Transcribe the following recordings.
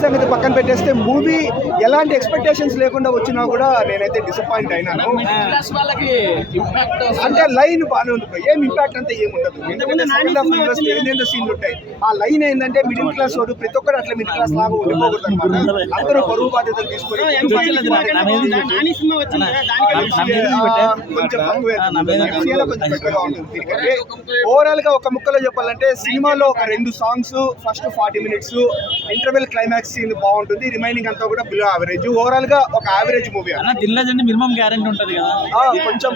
సంగతి పక్కన పెట్టేస్తే మూవీ ఎలాంటి ఎక్స్పెక్టేషన్స్ లేకుండా వచ్చినా కూడా నేనైతే డిసప్పాయింట్ అయినాను. అంటే లైన్ బాగానే ఉంది, ఏం ఇంపాక్ట్ అంతా ఏముండదు. ఎందుకంటే సెకండ్ హాఫ్ యూనివర్స్ ఏదైనా సీన్లు ఉంటాయి. ఆ లైన్ ఏంటంటే మిడిల్ క్లాస్ వాడు ప్రతి ఒక్కరు అట్లా మిడిల్ క్లాస్ లాగా ఉండిపోకూడదు అనమాట. అందరూ బరువు బాధ్యతలు తీసుకొని కొంచెం బెటర్గా ఉంటుంది. ఓవరాల్ గా ఒక ముక్కలో చెప్పాలంటే సినిమాలో ఒక 2 songs, first 40 minutes interval climax scene బాగుంటుంది. రిమైనింగ్ అంతా కూడా బిలో యావరేజ్. ఓవరాల్ గా ఒక యావరేజ్ మూవీ అన్న. దిల్ రాజు అంటే మినిమం గ్యారెంటీ ఉంటుంది కదా,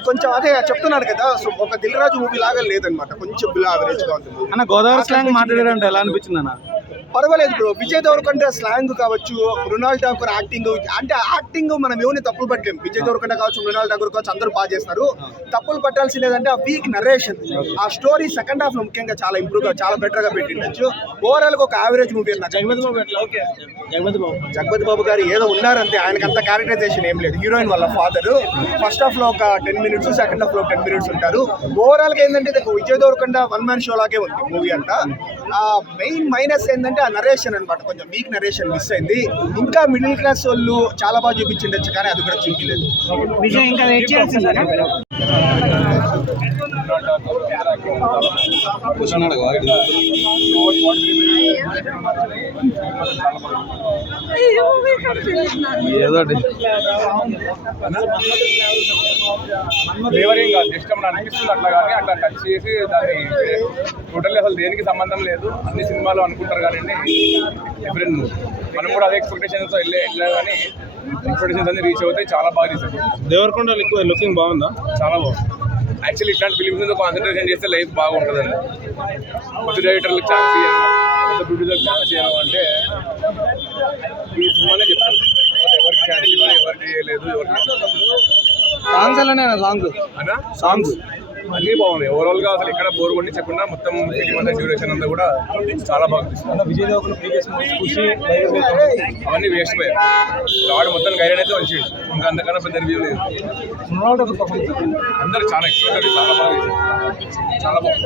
కొంచెం అదే చెప్తున్నాడు కదా. సో ఒక దిల్ రాజు మూవీ లాగా లేదనమాట, కొంచెం బిలో యావరేజ్ గా ఉంటుంది అన్న. గోదావరి స్లాంగ్ మాట్లాడారంటే ఎలా అనిపించింది అన్న? పర్వాలేదు బ్రో. విజయ్ దేవరకొండ స్లాంగ్ కావచ్చు, మృణాల్ ఠాకూర్ యాక్టింగ్, అంటే యాక్టింగ్ మనం ఏమైనా తప్పులు పట్టలేము. విజయ్ దేవరకొండ కావచ్చు, మృణాల్ ఠాకూర్ కావచ్చు, అందరూ బాగా చేస్తారు. తప్పులు పట్టాల్సింది ఏంటంటే ఆ వీక్ నరేషన్, ఆ స్టోరీ సెకండ్ హాఫ్ లో ముఖ్యంగా చాలా ఇంప్రూవ్ గా, చాలా బెటర్ గా పెట్టిండొచ్చు. ఓవరాల్ గా ఒక యావరేజ్ మూవీ అన్న. జగపతి బాబు గారు ఏదో ఉన్నారంటే, ఆయనకి అంత క్యారెక్టరైజేషన్ ఏం లేదు. హీరోయిన్ వాళ్ళ ఫాదర్ ఫస్ట్ హాఫ్ లో ఒక 10 minutes, సెకండ్ హాఫ్ లో 10 minutes ఉంటారు. ఓవరాల్ గా ఏంటంటే విజయ్ దేవరకొండ 1 man షో లాగే ఉంది మూవీ అంతా. మెయిన్ మైనస్ ఏంటంటే ఆ నరేషన్ అనమాట, కొంచెం వీక్ నరేషన్ మిస్ అయింది. ఇంకా మిడిల్ క్లాస్ వాళ్ళు చాలా బాగా చూపించిండొచ్చు, కానీ అది కూడా చూపించలేదు. విజయ్ ఇంకా వెయిట్ చేయాల్సింది. ఫ్లేవరింగ్ కాదు, జస్ట్ మనం అనిపిస్తుంది అట్లా, కానీ అట్లా టచ్ చేసి దాన్ని టోటల్లీ అసలు దేనికి సంబంధం లేదు. అన్ని సినిమాలు అనుకుంటారు కానీ డిఫరెంట్ మూవీ. మనం కూడా అదే ఎక్స్పెక్టేషన్స్తో వెళ్ళే కానీ ఎక్స్పెక్టేషన్స్ అన్ని రీచ్ అవుతాయి. చాలా బాగా రీచ్ అవుతాయి. దేవరకొండ లుకింగ్ బాగుందా? చాలా బాగుంది. యాక్చువల్లీ ఇట్లాంటి ఫిలిమ్స్ మీద కాన్సన్ట్రేషన్ చేస్తే లైఫ్ బాగుంటుందండి. కొత్త డైరెక్టర్లకు ఛాన్స్ ఇవ్వను, కొత్త ప్రొడ్యూసర్కి ఛాన్స్ ఇవ్వను అంటే ఈ సినిమానే చెప్తాను. ఎవరికి ఛాన్స్ ఇవ్వాలి, ఎవరికి చేయలేదు, ఎవరికి సాంగ్స్ అలానే సాంగ్స్ అన్నా సాంగ్స్ అన్నీ బాగున్నాయి. ఓవరాల్గా అసలు ఎక్కడ బోర్ కొట్టి చెప్పకుండా మొత్తం సినిమా డ్యూరేషన్ అంతా కూడా చాలా బాగా తీస్తుంది. విజయ్ దేవరకొండ ప్రీవియస్ ఖుషి అవన్నీ వేస్ట్ పోయాయి. వాడు మొత్తం గైడ్ అయితే వచ్చి ఇంకా అంతకన్నా పెద్ద రివ్యూ లేదు. అందరూ చాలా ఎక్స్పెక్టెడ్, చాలా బాగా చాలా బాగుంది.